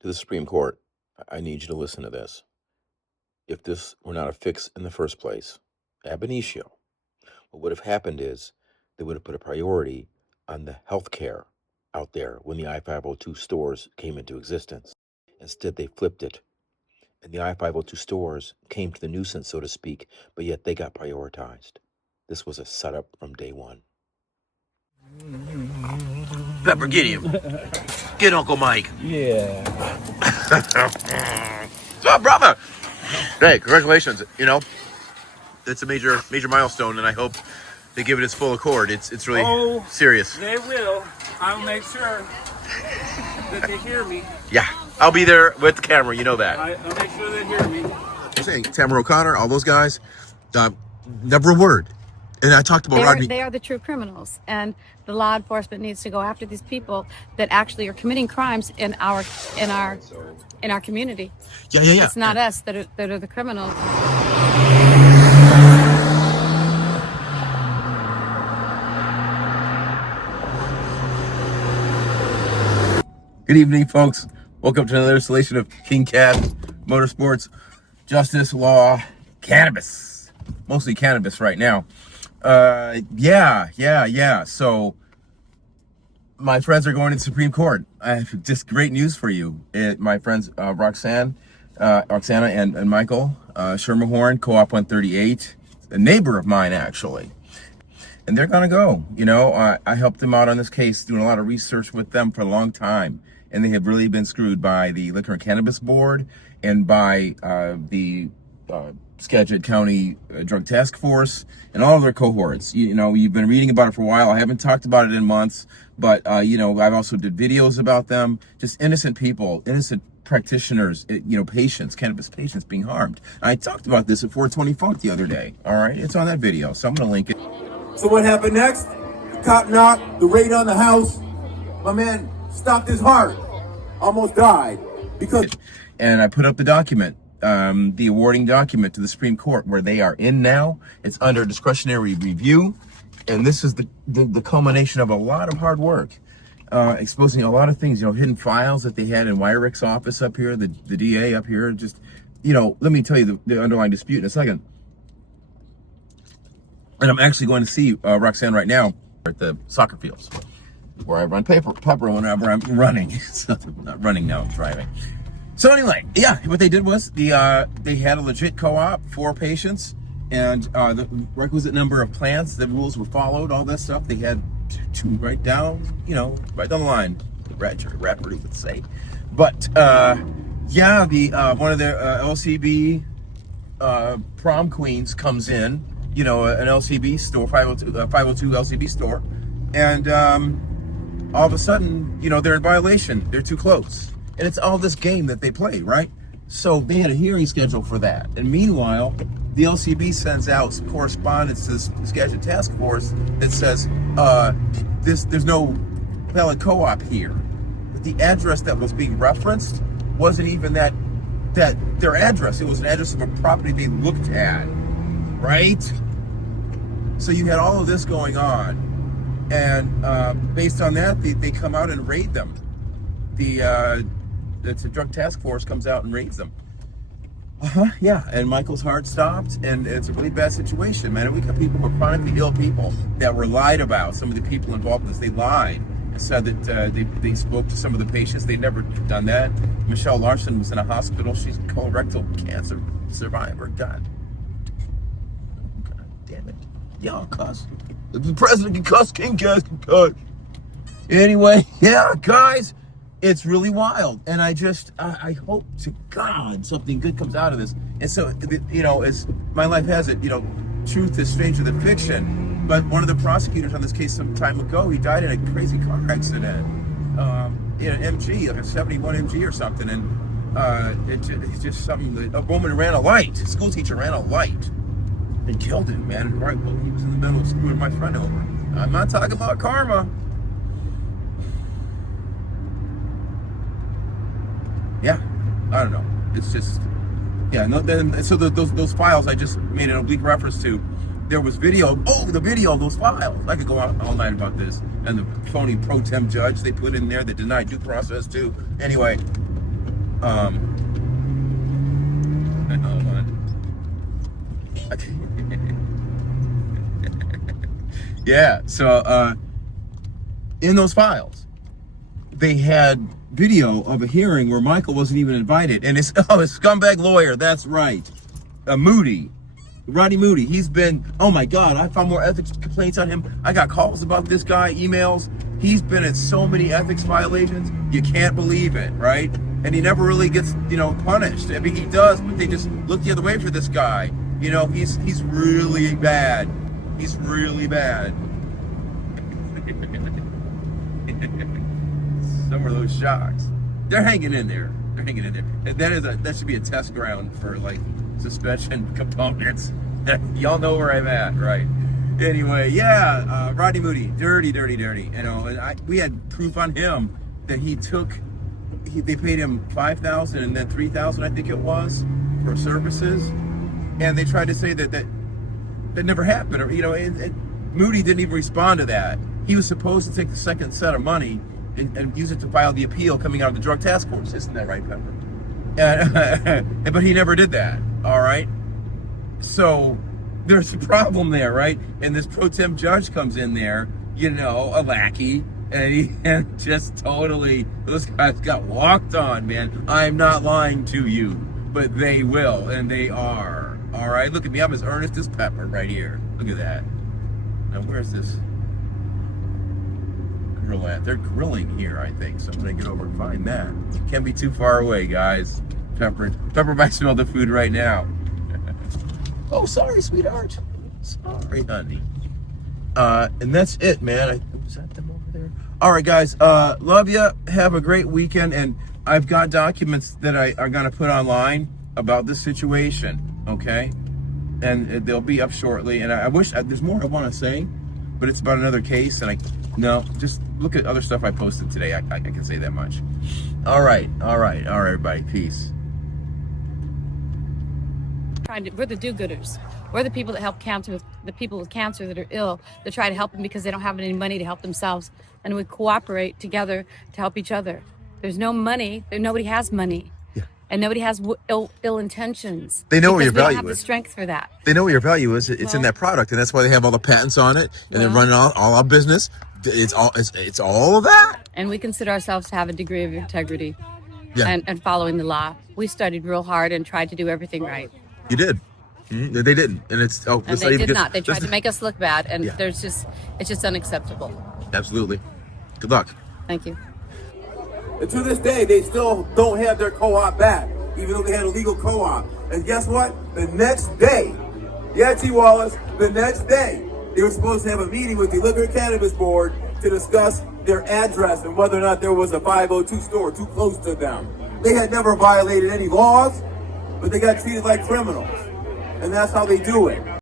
To the Supreme Court, I need you to listen to this. If this were not a fix in the first place, ab initio, what would have happened is they would have put a priority on the health care out there when the I-502 stores came into existence. Instead, they flipped it, and the I-502 stores came to the nuisance, so to speak, but yet they got prioritized. This was a setup from day one. Pepper, get him. Get Uncle Mike. Yeah. Oh, brother. Hey, congratulations. You know, it's a major milestone, and I hope they give it its full accord. It's really serious. They will. I'll make sure that they hear me. Yeah, I'll be there with the camera. You know that. I'll make sure they hear me. I'm saying Tamara O'Connor, all those guys, never a word. And I talked about Rodney. They are the true criminals, and the law enforcement needs to go after these people that actually are committing crimes in our community. Yeah. It's not us that are the criminals. Good evening, folks. Welcome to another installation of KingCast, Motorsports, Justice, Law, Cannabis. Mostly cannabis right now. Yeah. So, my friends are going to the Supreme Court. I have just great news for you. My friends Roxana and Michael Shermerhorn, Co-op 138, a neighbor of mine actually. And they're gonna go. You know, I helped them out on this case, doing a lot of research with them for a long time. And they have really been screwed by the Liquor and Cannabis Board and by the Skagit County Drug Task Force and all of their cohorts. You know, you've been reading about it for a while. I haven't talked about it in months, but you know, I've also did videos about them. Just innocent people, innocent practitioners, you know, patients, cannabis patients being harmed. I talked about this at 420 Funk the other day. All right, it's on that video, so I'm gonna link it. So what happened next? The cop knocked, the raid on the house. My man stopped his heart, almost died because. And I put up the document. The awarding document to the Supreme Court where they are in now. It's under discretionary review, and this is the culmination of a lot of hard work, exposing a lot of things, you know, hidden files that they had in Wyrick's office up here, the DA up here. Just, you know, let me tell you the underlying dispute in a second. And I'm actually going to see Roxanne right now at the soccer fields where I run pepper whenever I'm running. So I'm not running now, I'm driving. So anyway, yeah, what they did was they had a legit co-op, 4 patients, and the requisite number of plants. The rules were followed, all that stuff. They had to write down, you know, right down the line. The rapper would say, but yeah, the one of their LCB prom queens comes in, you know, an LCB store, 502 LCB store, and all of a sudden, you know, they're in violation. They're too close. And it's all this game that they play, right? So they had a hearing scheduled for that. And meanwhile, the LCB sends out correspondence to the Skagit Task Force that says, there's no valid co-op here. But the address that was being referenced wasn't even that their address. It was an address of a property they looked at, right? So you had all of this going on. And based on that, they come out and raid them. It's a drug task force comes out and raids them. Yeah, and Michael's heart stopped, and it's a really bad situation, man. And we got people who are chronically ill people that were lied about. Some of the people involved in this, they lied and said that they spoke to some of the patients. They'd never done that. Michelle Larson was in a hospital. She's a colorectal cancer survivor. God damn it. Y'all cuss. The president can cuss, KingCast can cuss. Anyway, yeah, guys. It's really wild, and I hope to God something good comes out of this. And so, you know, as my life has it, you know, truth is stranger than fiction. But one of the prosecutors on this case some time ago, he died in a crazy car accident, in an MG, like a 71 MG or something. And it's just something that a woman ran a light, a school teacher ran a light, and killed him, man. Right while he was in the middle of screwing my friend over. I'm not talking about karma. Yeah, I don't know. It's just, yeah. No, then so those files I just made an oblique reference to. There was video. Oh, the video of those files. I could go on all night about this. And the phony pro tem judge they put in there that denied due process too. Anyway, Hold on. Yeah, so in those files, they had video of a hearing where Michael wasn't even invited, and it's a scumbag lawyer. That's right, Moody, Roddy Moody. He's been, oh my God, I found more ethics complaints on him. I got calls about this guy, emails. He's been in so many ethics violations, you can't believe it, right? And he never really gets, punished. I mean, he does, but they just look the other way for this guy. He's really bad. He's really bad. Some of those shocks, they're hanging in there. They're hanging in there. That should be a test ground for like suspension components. Y'all know where I'm at, right? Anyway, yeah, Rodney Moody, dirty. And we had proof on him that they paid him $5,000 and then $3,000, I think it was, for services, and they tried to say that never happened, or Moody didn't even respond to that. He was supposed to take the second set of money and use it to file the appeal coming out of the drug task force. Isn't that right, Pepper? But he never did that. All right. So there's a problem there, right? And this pro tem judge comes in there, a lackey, and just totally, those guys got walked on, man. I'm not lying to you, but they will, and they are. All right. Look at me. I'm as earnest as Pepper right here. Look at that. Now, where's this grill at? They're grilling here, I think. So I'm going to get over and find that. Can't be too far away, guys. Pepper might smell the food right now. Oh, sorry, sweetheart. Sorry, honey. And that's it, man. Was that them over there? All right, guys. Love you. Have a great weekend. And I've got documents that I are going to put online about this situation. Okay? And they'll be up shortly. And I wish there's more I want to say, but it's about another case. And just look at other stuff I posted today. I can say that much. All right, everybody. Peace. We're the do-gooders. We're the people that help the people with cancer that are ill, to try to help them because they don't have any money to help themselves. And we cooperate together to help each other. There's no money. Nobody has money. Yeah. And nobody has ill intentions. They know what your value is. They value don't have is. The strength for that. They know what your value is. It's in that product, and that's why they have all the patents on it, and they're running all our business. It's all of that. And we consider ourselves to have a degree of integrity, and following the law. We studied real hard and tried to do everything right. You did. Mm-hmm. They didn't, and they did not. They tried to make us look bad, and it's just unacceptable. Absolutely. Good luck. Thank you. And to this day, they still don't have their co-op back, even though they had a legal co-op. And guess what? The next day, T. Wallace, the next day, they were supposed to have a meeting with the Liquor and Cannabis Board to discuss their address and whether or not there was a 502 store too close to them. They had never violated any laws, but they got treated like criminals. And that's how they do it.